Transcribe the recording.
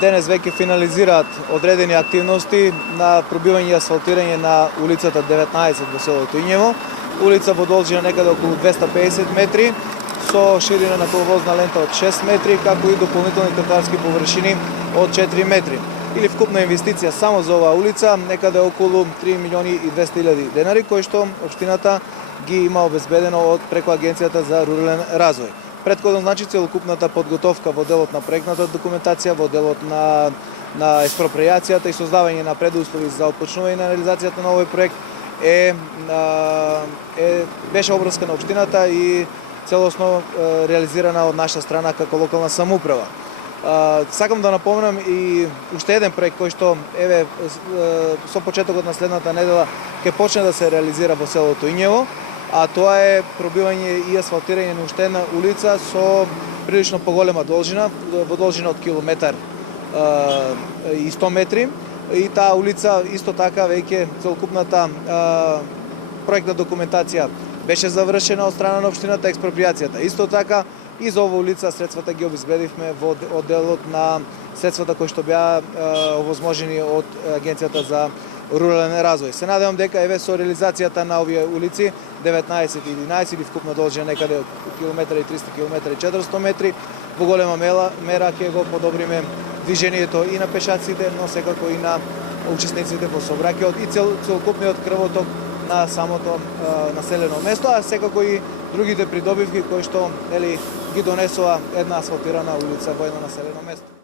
денес веќе финализираат одредени активности на пробивање и асфалтирање на улицата 19 во селото Ињево. Улица во должина некаде околу 250 метри, со ширина на коловозна лента од 6 метри, како и дополнителни тротоарски површини од 4 метри. Или вкупна инвестиција само за оваа улица некаде околу 3.200.000 денари, кои што општината ги има обезбедено од преку Агенцијата за рурален развој. Претходно, значи, целокупната подготовка во делот на проектната документација, во делот на експроприацијата и создавање на предуслови за отпочнување на реализацијата на овој проект беше обврска на општината и целосно реализирана од наша страна како локална самоуправа. Сакам да напомнам и уште еден проект кој што со почетокот на следната недела ќе почне да се реализира во селото Ињево, а тоа е пробивање и асфалтирање на уште една улица со прилично поголема должина, во должина од километар и 100 метри. И таа улица исто така веќе целокупната проектна документација беше завршена од страна на општината, експроприацијата. Исто така и за оваа улица средствата ги обезбедивме во одделот на средствата кои што беа овозможени од Агенцијата за рурален развој. Се надевам дека со реализацијата на овие улици 19 и 11 или вкупна должина некаде од километар и 300 километри и 400 метри во голема мера ќе го подобриме движењето и на пешаците, но секако и на учесниците во сообраќајот и целокупниот крвоток на самото населено место, а секако и другите придобивки кои што ги донесува една асфалтирана улица во едно населено место.